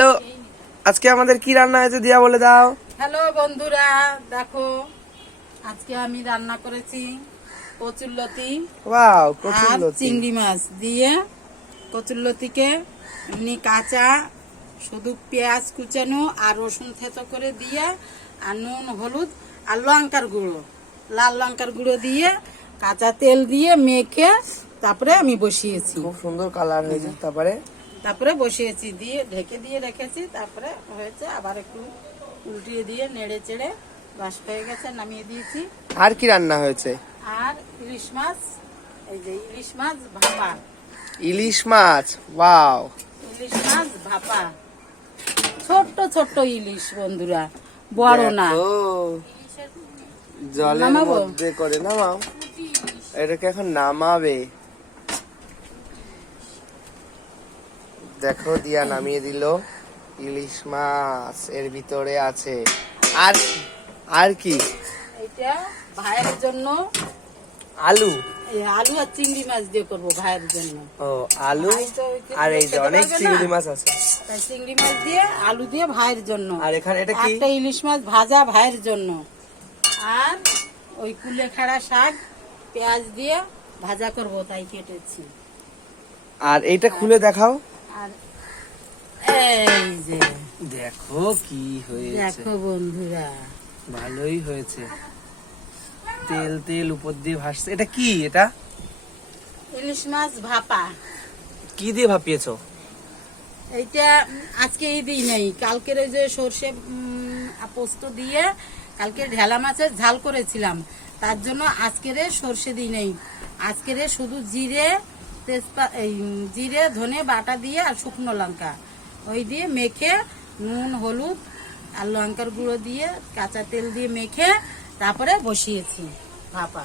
তো আজকে আমাদের কি রান্না হয়েছে দিয়া বলে দাও। হ্যালো বন্ধুরা দেখো আজকে আমি রান্না করেছি কচুরলতি ওয়াও কচুরলতি চিংড়ি মাছ দিয়ে কচুরলতিকে এমনি কাঁচা শুধু পেঁয়াজ কুচানো আর রসুন থেতো করে দিয়ে আর নুন হলুদ আর লঙ্কার গুঁড়ো। লাল লঙ্কার গুঁড়ো দিয়ে কাঁচা তেল দিয়ে মেখে তারপরে আমি বসিয়েছি। খুব সুন্দর কালার হয়েছে তারপরে? তারপরে বসিয়েছি দিয়ে ঢেকে দিয়ে রেখেছি তারপরে হয়েছে আবার একটু উল্টিয়ে দিয়ে নেড়ে চেড়ে বাস হয়ে গেছে নামিয়ে দিয়েছি। আর কি রান্না হয়েছে? আর ইলিশ মাছ এই যে ইলিশ মাছ ভাপা। ইলিশ মাছ ওয়াও। ইলিশ মাছ ভাপা। ছোট্ট ছোট্ট ইলিশ বন্ধুরা বড় না। জলের মধ্যে করে নামাও। এটাকে এখন নামাবে। দেখো দিয়া নামিয়ে দিল। ইলিশ মাছ এর ভিতরে আছে। আর আর কি? এটা ভাইয়ের জন্য। আলু। আলু আর চিংড়ি মাছ দিয়ে করব ভাইয়ের জন্য। ও আলু আর এই যে অনেক চিংড়ি মাছ আছে। চিংড়ি মাছ দিয়ে আলু দিয়ে ভাইয়ের জন্য। আর এখানে এটা কি? একটা ইলিশ মাছ ভাজা ভাইয়ের জন্য। আর ওই কুলেখাড়া শাক পেঁয়াজ দিয়ে ভাজা করব তাই কেটেছি। আর এইটা খুলে দেখাও। আর এই যে দেখো কি হয়েছে। দেখো বন্ধুরা। ভালোই হয়েছে। তেল তেল উপর দিয়ে ভাসছে। এটা কি এটা? ইলিশ মাছ ভাপা। কি দিয়ে ভাপিয়েছো? এইটা আজকে এই দিই নেই। কালকের ওই যে সর্ষে পোস্ত দিয়ে কালকে ঢেলা মাছের ঝাল করেছিলাম। তার জন্য আজকের সর্ষে দিই নেই আজকের শুধু জিরে তেজপাত এই জিরে, ধনে বাটা দিয়ে আর শুকনো লঙ্কা ওই দিয়ে মেখে নুন, হলুদ আর লঙ্কার গুঁড়ো দিয়ে কাঁচা তেল দিয়ে মেখে তারপরে বসিয়েছি ভাপা।